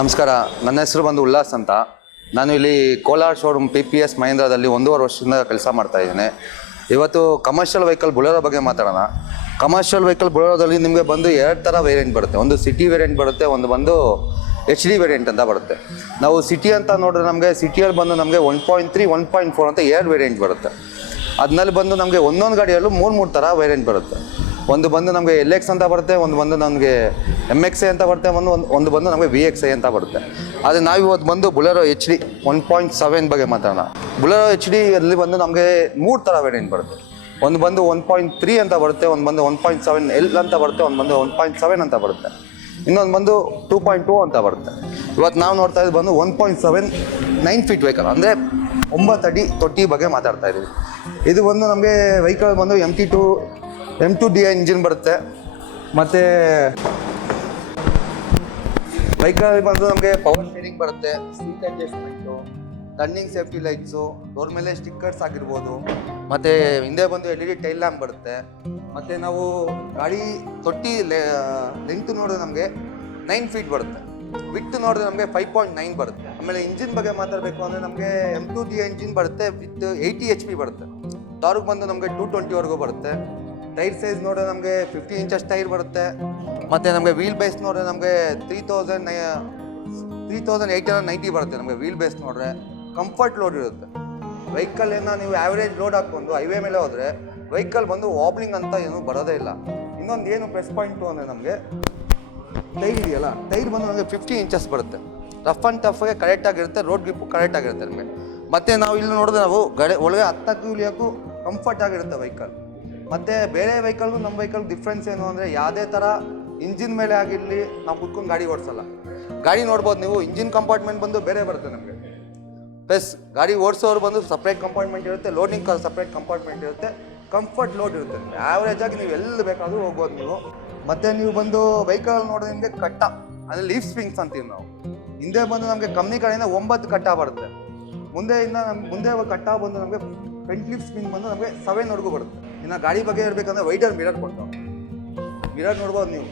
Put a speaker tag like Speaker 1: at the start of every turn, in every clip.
Speaker 1: ನಮಸ್ಕಾರ. ನನ್ನ ಹೆಸರು ಬಂದು ಉಲ್ಲಾಸ್ ಅಂತ. ನಾನು ಇಲ್ಲಿ Kolar showroom P P S ಮಹೇಂದ್ರದಲ್ಲಿ ಒಂದೂವರೆ ವರ್ಷದಿಂದ ಕೆಲಸ ಮಾಡ್ತಾ ಇದ್ದೇನೆ. ಇವತ್ತು ಕಮರ್ಷಿಯಲ್ ವೆಹಿಕಲ್ ಬುಲೆರೋ ಬಗ್ಗೆ ಮಾತಾಡೋಣ. ಕಮರ್ಷಿಯಲ್ ವೆಹಿಕಲ್ ಬುಲೆರೋದಲ್ಲಿ ನಿಮಗೆ ಬಂದು ಎರಡು ಥರ ವೇರಿಯಂಟ್ ಬರುತ್ತೆ. ಒಂದು ಸಿಟಿ ವೇರಿಯಂಟ್ ಬರುತ್ತೆ, ಒಂದು ಬಂದು ಎಚ್ ಡಿ ವೇರಿಯಂಟ್ ಅಂತ ಬರುತ್ತೆ. ನಾವು ಸಿಟಿ ಅಂತ ನೋಡಿದ್ರೆ ನಮಗೆ ಸಿಟಿಯಲ್ಲಿ ಬಂದು ನಮಗೆ one point three one point four ಅಂತ ಎರಡು ವೇರಿಯಂಟ್ ಬರುತ್ತೆ. ಅದ್ರಲ್ಲಿ ಬಂದು ನಮಗೆ ಒಂದೊಂದು ಗಾಡಿಯಲ್ಲೂ ಮೂರು ಮೂರು ಥರ ವೇರಿಯಂಟ್ ಬರುತ್ತೆ. ಒಂದು ಬಂದು ನಮಗೆ ಎಲ್ ಎಕ್ಸ್ ಅಂತ ಬರುತ್ತೆ, ಒಂದು ಬಂದು ನಮಗೆ ಎಂ ಎಕ್ಸ್ ಐ ಅಂತ ಬರುತ್ತೆ, ಒಂದು ಒಂದು ಒಂದು ಬಂದು ನಮಗೆ ವಿ ಎಕ್ಸ್ ಐ ಅಂತ ಬರುತ್ತೆ. ಆದರೆ ನಾವು ಇವತ್ತು ಬಂದು Bolero H D one point seven ಬಗ್ಗೆ ಮಾತಾಡೋಣ. ಬುಲೆರೋ ಎಚ್ ಡಿ ಅಲ್ಲಿ ಬಂದು ನಮಗೆ ಮೂರು ಥರ ವೇರಿಯಂಟ್ ಬರುತ್ತೆ. ಒಂದು ಬಂದು ಒನ್ ಪಾಯಿಂಟ್ ತ್ರೀ ಅಂತ ಬರುತ್ತೆ, ಒಂದು ಬಂದು ಒನ್ ಪಾಯಿಂಟ್ ಸೆವೆನ್ ಎಲ್ ಅಂತ ಬರುತ್ತೆ, ಒಂದು ಬಂದು ಒನ್ ಪಾಯಿಂಟ್ ಸೆವೆನ್ ಅಂತ ಬರುತ್ತೆ. ಇನ್ನೊಂದು ಬಂದು ಟೂ ಪಾಯಿಂಟ್ ಟೂ ಅಂತ ಬರುತ್ತೆ. ಇವತ್ತು ನಾವು ನೋಡ್ತಾ ಇದ್ದು ಬಂದು one point seven nine feet vehicle ಅಂದರೆ ಒಂಬತ್ತು ಅಡಿ ತೊಟ್ಟಿ ಬಗ್ಗೆ ಮಾತಾಡ್ತಾ ಇದ್ದೀವಿ. ಇದು ಬಂದು ನಮಗೆ ವೆಹಿಕಲ್ ಬಂದು M T two M two D engine ಬರುತ್ತೆ. ಮತ್ತು ವೆಹಿಕಲ್ ಬಂದು ನಮಗೆ ಪವರ್ ಸ್ಟೇರಿಂಗ್ ಬರುತ್ತೆ seat adjustment turning safety lights door ಮೇಲೆ ಸ್ಟಿಕ್ಕರ್ಸ್ ಆಗಿರ್ಬೋದು, ಮತ್ತು ಹಿಂದೆ ಬಂದು L E D tail lamp ಬರುತ್ತೆ, ಮತ್ತು ನಾವು ಗಾಡಿ ತೊಟ್ಟಿ ಲೆಂತ್ ನೋಡಿದ್ರೆ ನಮಗೆ ನೈನ್ ಫೀಟ್ ಬರುತ್ತೆ ವಿತ್ ನೋಡಿದ್ರೆ ನಮಗೆ ಫೈವ್ ಪಾಯಿಂಟ್ ನೈನ್ ಬರುತ್ತೆ, ಆಮೇಲೆ ಇಂಜಿನ್ ಬಗ್ಗೆ ಮಾತಾಡಬೇಕು ಅಂದರೆ ನಮಗೆ ಎಂ ಟು ಡಿ ಇಂಜಿನ್ ಬರುತ್ತೆ ವಿತ್ ಏಯ್ಟಿ ಎಚ್ ಪಿ ಬರುತ್ತೆ ಟಾರ್ಕ್ ಬಂದು ನಮಗೆ ಟೂ ಟ್ವೆಂಟಿವರೆಗೂ ಬರುತ್ತೆ ಟೈರ್ ಸೈಜ್ ನೋಡಿದ್ರೆ ನಮಗೆ ಫಿಫ್ಟಿ ಇಂಚಸ್ ಟೈರ್ ಬರುತ್ತೆ ಮತ್ತು ನಮಗೆ ವೀಲ್ ಬೇಸ್ ನೋಡಿದ್ರೆ ನಮಗೆ three thousand three thousand eight hundred ninety ಬರುತ್ತೆ ನಮಗೆ ವೀಲ್ ಬೇಸ್ ನೋಡಿದ್ರೆ ಕಂಫರ್ಟ್ ಲೋಡ್ ಇರುತ್ತೆ. ವೆಹಿಕಲ್ ಏನೋ ನೀವು ಆ್ಯಾವ್ರೇಜ್ ಲೋಡ್ ಹಾಕ್ಕೊಂಡು ಹೈವೇ ಮೇಲೆ ಹೋದರೆ ವೆಹಿಕಲ್ ಬಂದು ವಾಬ್ಲಿಂಗ್ ಅಂತ ಏನು ಬರೋದೇ ಇಲ್ಲ. ಇನ್ನೊಂದು ಏನು ಪ್ಲಸ್ ಪಾಯಿಂಟು ಅಂದರೆ ನಮಗೆ ಟೈರ್ ಇದೆಯಲ್ಲ ಟೈರ್ ಬಂದು ನಮಗೆ ಫಿಫ್ಟಿ ಇಂಚಸ್ ಬರುತ್ತೆ. ರಫ್ ಆ್ಯಂಡ್ ಟಫ್ಗೆ ಕರೆಕ್ಟಾಗಿರುತ್ತೆ ರೋಡ್ ಗ್ರಿಪ್ ಕರೆಕ್ಟಾಗಿರುತ್ತೆ ನಮಗೆ. ಮತ್ತು ನಾವು ಇಲ್ಲಿ ನೋಡಿದ್ರೆ ನಾವು ಗಡೆ, ಒಳಗೆ ಹತ್ತಕ್ಕೂ ಇಳಿಯೋಕ್ಕೂ ಕಂಫರ್ಟ್ ಆಗಿರುತ್ತೆ ವೆಹಿಕಲ್ ಮತ್ತು ಬೇರೆ ವೆಹಿಕಲ್ಗೂ ನಮ್ಮ ವೆಹಿಕಲ್ ಡಿಫ್ರೆನ್ಸ್ ಏನು ಅಂದರೆ ಯಾವುದೇ ಥರ ಇಂಜಿನ್ ಮೇಲೆ ಆಗಿರಲಿ, ನಾವು ಕುತ್ಕೊಂಡು ಗಾಡಿ ಓಡಿಸಲ್ಲ. ಗಾಡಿ ನೋಡ್ಬೋದು ನೀವು, ಇಂಜಿನ್ ಕಂಪಾರ್ಟ್ಮೆಂಟ್ ಬಂದು ಬೇರೆ ಬರುತ್ತೆ ನಮಗೆ. ಪ್ಲಸ್ ಗಾಡಿ ಓಡಿಸೋರು ಬಂದು ಸಪ್ರೇಟ್ ಕಂಪಾರ್ಟ್ಮೆಂಟ್ ಇರುತ್ತೆ ಲೋಡಿಂಗ್ ಸಪ್ರೇಟ್ ಕಂಪಾರ್ಟ್ಮೆಂಟ್ ಇರುತ್ತೆ ಕಂಫರ್ಟ್ ಲೋಡ್ ಇರುತ್ತೆ. ಆವ್ರೇಜ್ ಆಗಿ ನೀವು ಎಲ್ಲಿ ಬೇಕಾದರೂ ಹೋಗ್ಬೋದು ನೀವು. ಮತ್ತು ನೀವು ಬಂದು ವೆಹಿಕಲ್ ನಿಮಗೆ ಕಟ್ಟ, ಅಂದರೆ ಲೀಫ್ ಸ್ಪ್ರಿಂಗ್ಸ್ ಅಂತೀವಿ ನಾವು. ಹಿಂದೆ ಬಂದು ನಮಗೆ ಕಮ್ಮಿ ಕಡೆಯಿಂದ ಒಂಬತ್ತು ಕಟ್ಟ ಬರುತ್ತೆ. ಮುಂದೆಯಿಂದ ನಮ್ಗೆ ಮುಂದೆ ಕಟ್ಟ ಬಂದು ನಮಗೆ ಫ್ರಂಟ್ ಲೀಫ್ ಸ್ಪ್ರಿಂಗ್ ಬಂದು ನಮಗೆ ಸೆವೆನ್ವರೆಗೂ ಬರುತ್ತೆ. ಇನ್ನು ಗಾಡಿ ಬಗ್ಗೆ ಇರಬೇಕಂದ್ರೆ ವೈಡರ್ ಮಿರರ್ ಕೊಟ್ಟು ಮಿರರ್ ನೋಡ್ಬೋದು ನೀವು.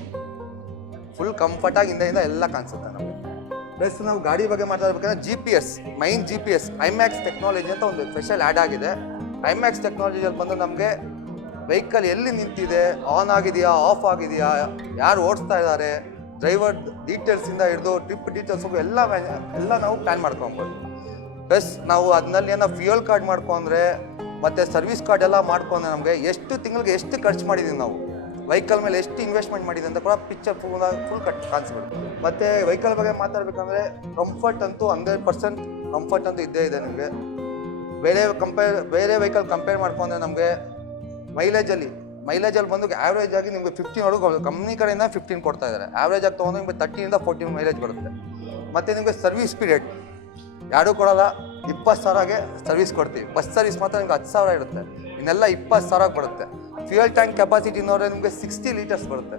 Speaker 1: ಫುಲ್ ಕಂಫರ್ಟಾಗಿ ಹಿಂದೆಯಿಂದ ಎಲ್ಲ ಕಾಣಿಸುತ್ತೆ ನಮಗೆ. ಪ್ಲಸ್ ನಾವು ಗಾಡಿ ಬಗ್ಗೆ ಮಾತಾಡ್ಬೇಕಂದ್ರೆ G P S main G P S IMAX technology ಅಂತ ಒಂದು ಸ್ಪೆಷಲ್ ಆ್ಯಡ್ ಆಗಿದೆ. ಐಮ್ಯಾಕ್ಸ್ ಟೆಕ್ನಾಲಜಿಯಲ್ಲಿ ಬಂದು ನಮಗೆ ವೆಹಿಕಲ್ ಎಲ್ಲಿ ನಿಂತಿದೆ ಆನ್ ಆಗಿದೆಯಾ ಆಫ್ ಆಗಿದೆಯಾ, ಯಾರು ಓಡಿಸ್ತಾ ಇದ್ದಾರೆ ಡ್ರೈವರ್ ಡೀಟೇಲ್ಸಿಂದ ಹಿಡಿದು ಟ್ರಿಪ್ ಡೀಟೇಲ್ಸ್ ಎಲ್ಲ ಎಲ್ಲ ನಾವು ಪ್ಲ್ಯಾನ್ ಮಾಡ್ಕೊಬೋದು. ಪ್ಲಸ್ ನಾವು ಅದನ್ನಲ್ಲಿ ಏನೋ ಫ್ಯೂಯಲ್ ಕಾರ್ಡ್ ಮಾಡ್ಕೊಂಡ್ರೆ, ಮತ್ತು ಸರ್ವಿಸ್ ಕಾರ್ಡ್ ಎಲ್ಲ ಮಾಡ್ಕೊಂಡ್ರೆ ನಮಗೆ ಎಷ್ಟು ತಿಂಗಳಿಗೆ ಎಷ್ಟು ಖರ್ಚು ಮಾಡಿದ್ದೀವಿ ನಾವು. ವೆಹಿಕಲ್ ಮೇಲೆ ಎಷ್ಟು ಇನ್ವೆಸ್ಟ್ಮೆಂಟ್ ಮಾಡಿದೆ ಅಂತ ಕೂಡ ಪಿಕ್ಚರ್ ಫುಲ್ ಫುಲ್ ಕಟ್ ಕಾಣಿಸ್ಬಿಡುತ್ತೆ ಮತ್ತು ವೆಹಿಕಲ್ ಬಗ್ಗೆ ಮಾತಾಡಬೇಕಂದ್ರೆ ಕಂಫರ್ಟ್ ಅಂತೂ ಹಂಡ್ರೆಡ್ ಪರ್ಸೆಂಟ್ ಕಂಫರ್ಟ್ ಅಂತೂ ಇದ್ದೇ ಇದೆ ನಿಮಗೆ. ಬೇರೆ ಕಂಪೇರ್ ಬೇರೆ ವೆಹಿಕಲ್ ಕಂಪೇರ್ ಮಾಡ್ಕೊಂಡ್ರೆ ನಮಗೆ ಮೈಲೇಜಲ್ಲಿ ಮೈಲೇಜಲ್ಲಿ ಬಂದು ಆ್ಯಾವ್ರೇಜ್ ಆಗಿ ನಿಮಗೆ ಫಿಫ್ಟೀನ್ ಒಳಗೆ ಕಂಪ್ನಿ ಕಡೆಯಿಂದ ಫಿಫ್ಟೀನ್ ಕೊಡ್ತಾ ಇದ್ದಾರೆ. ಆ್ಯಾವ್ರೇಜ್ ಆಗಿ ತೊಗೊಂಡು ನಿಮಗೆ ತರ್ಟಿಯಿಂದ ಫೋರ್ಟೀನ್ ಮೈಲೇಜ್ ಬರುತ್ತೆ. ಮತ್ತು ನಿಮಗೆ ಸರ್ವಿಸ್ ಪೀರಿಯಡ್ ಯಾರೂ ಕೊಡೋಲ್ಲ. ಇಪ್ಪತ್ತು ಸಾವಿರಗೆ ಸರ್ವಿಸ್ ಕೊಡ್ತೀವಿ. ಬಸ್ ಸರ್ವಿಸ್ ಮಾತ್ರ ನಿಮ್ಗೆ ಹತ್ತು ಸಾವಿರ ಇರುತ್ತೆ. ಇನ್ನೆಲ್ಲ ಇಪ್ಪತ್ತು ಸಾವಿರ ಬರುತ್ತೆ. ಫ್ಯೂಯಲ್ ಟ್ಯಾಂಕ್ ಕೆಪಾಸಿಟಿ ನೋಡಿದ್ರೆ ನಿಮಗೆ ಸಿಕ್ಸ್ಟಿ ಲೀಟರ್ಸ್ ಬರುತ್ತೆ.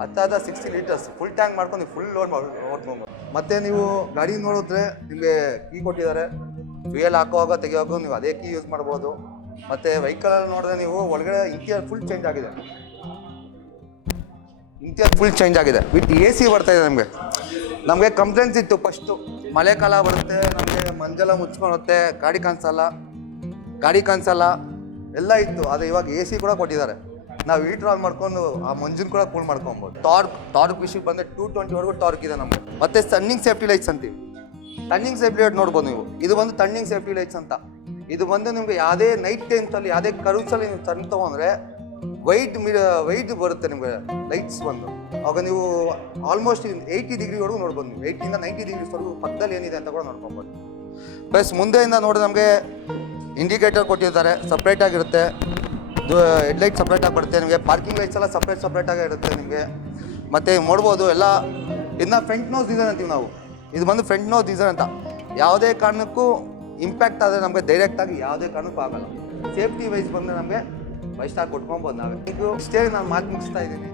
Speaker 1: ಹತ್ತಾದ ಸಿಕ್ಸ್ಟಿ ಲೀಟರ್ಸ್ ಫುಲ್ ಟ್ಯಾಂಕ್ ಮಾಡ್ಕೊಂಡು ಫುಲ್ ಲೋಡ್ ಮಾಡಿ ಓಡ್ಕೊಂಡು ಮತ್ತೆ ನೀವು ಗಾಡಿ ನೋಡಿದ್ರೆ ನಿಮಗೆ ಕೀ ಕೊಟ್ಟಿದ್ದಾರೆ. ಫ್ಯೂಯಲ್ ಹಾಕುವಾಗ, ತೆಗೆಯುವಾಗ ನೀವು ಅದೇ ಕೀ ಯೂಸ್ ಮಾಡ್ಬೋದು. ಮತ್ತು ವೆಹಿಕಲಲ್ಲಿ ನೋಡಿದ್ರೆ ನೀವು ಒಳಗಡೆ ಇಂಟಿಯರ್ ಫುಲ್ ಚೇಂಜ್ ಆಗಿದೆ. ಇಂಟಿಯರ್ ಫುಲ್ ಚೇಂಜ್ ಆಗಿದೆ. ವಿತ್ ಎ ಸಿ ಬರ್ತಾ ಇದೆ ನಮಗೆ. ನಮಗೆ ಕಂಪ್ಲೇಂಟ್ಸ್ ಇತ್ತು ಫಸ್ಟು ಮಳೆಕಾಲ ಬರುತ್ತೆ, ನಮಗೆ ಮಂಜೆಲ್ಲ ಮುಚ್ಕೊಳುತ್ತೆ ಗಾಡಿ ಕಾಣಿಸಲ್ಲ. ಗಾಡಿ ಕಾಣಿಸಲ್ಲ. ಎಲ್ಲ ಇತ್ತು. ಆದರೆ ಇವಾಗ ಎ ಸಿ ಕೂಡ ಕೊಟ್ಟಿದ್ದಾರೆ. ನಾವು ಹೀಟ್ರ್ ಆನ್ ಮಾಡ್ಕೊಂಡು ಆ ಮಂಜುನ್ ಕೂಡ ಕೂಲ್ ಮಾಡ್ಕೊಬೋದು. ಟಾರ್ಕ್ ಟಾರ್ಕ್ ವಿಷಯಕ್ಕೆ ಬಂದರೆ ಟೂ ಟ್ವೆಂಟಿವರೆಗೂ ಟಾರ್ಕ್ ಇದೆ ನಮಗೆ. ಮತ್ತೆ ಸನ್ನಿಂಗ್ ಸೇಫ್ಟಿ ಲೈಟ್ಸ್ ಅಂತೀವಿ. ಟನ್ನಿಂಗ್ ಸೇಫ್ಟಿ ಲೈಟ್ ನೋಡ್ಬೋದು ನೀವು. ಇದು ಬಂದು ಟನ್ನಿಂಗ್ ಸೇಫ್ಟಿ ಲೈಟ್ಸ್ ಅಂತ. ಇದು ಬಂದು ನಿಮಗೆ ಯಾವುದೇ ನೈಟ್ ಟೈಮ್ಸಲ್ಲಿ ಯಾವುದೇ ಕರ್ವ್ಸಲ್ಲಿ ನೀವು ಟರ್ನ್ ತೊಗೊಂಡ್ರೆ ವೈಟ್ ಮಿ ವೈಟ್ ಬರುತ್ತೆ ನಿಮಗೆ ಲೈಟ್ಸ್ ಬಂದು. ಆವಾಗ ನೀವು ಆಲ್ಮೋಸ್ಟ್ ಏಯ್ಟಿ ಡಿಗ್ರಿವರೆಗೂ ನೋಡ್ಬೋದು ನೀವು. ಏಯ್ಟಿಂದ ನೈಂಟಿ ಡಿಗ್ರಿಸ್ವರೆಗೂ ಪಕ್ಕದಲ್ಲಿ ಏನಿದೆ ಅಂತ ಕೂಡ ನೋಡ್ಕೊಬೋದು. ಪ್ಲಸ್ ಮುಂದೆಯಿಂದ ನೋಡಿ ನಮಗೆ ಇಂಡಿಕೇಟರ್ ಕೊಟ್ಟಿರ್ತಾರೆ ಸಪ್ರೇಟಾಗಿರುತ್ತೆ ಹೆಡ್ಲೈಟ್ ಸಪ್ರೇಟಾಗಿ ಬರುತ್ತೆ ನಿಮಗೆ. ಪಾರ್ಕಿಂಗ್ ಲೈಟ್ಸ್ ಎಲ್ಲ ಸಪ್ರೇಟ್ ಸಪ್ರೇಟಾಗಿ ಇರುತ್ತೆ ನಿಮಗೆ. ಮತ್ತು ನೋಡ್ಬೋದು, ಎಲ್ಲ, ಇನ್ನು ಫ್ರಂಟ್ ನೋಸ್ ಡಿಸೈನ್ ಅಂತೀವಿ ನಾವು. ಇದು ಬಂದು ಫ್ರಂಟ್ ನೋಸ್ ಡಿಸೈನ್ ಅಂತ. ಯಾವುದೇ ಕಾರಣಕ್ಕೂ ಇಂಪ್ಯಾಕ್ಟ್ ಆದರೆ ನಮಗೆ ಡೈರೆಕ್ಟಾಗಿ ಯಾವುದೇ ಕಾರಣಕ್ಕೂ ಆಗಲ್ಲ. ಸೇಫ್ಟಿ ವೈಸ್ ಬಂದರೆ ನಮಗೆ ಫೈವ್ ಸ್ಟಾರ್ ಕೊಟ್ಕೊಬೋದು ನಾವೇ. ಈಗ ಇಷ್ಟೇ ನಾನು ಮಾತು ಮುಗಿಸ್ತಾ ಇದ್ದೀನಿ.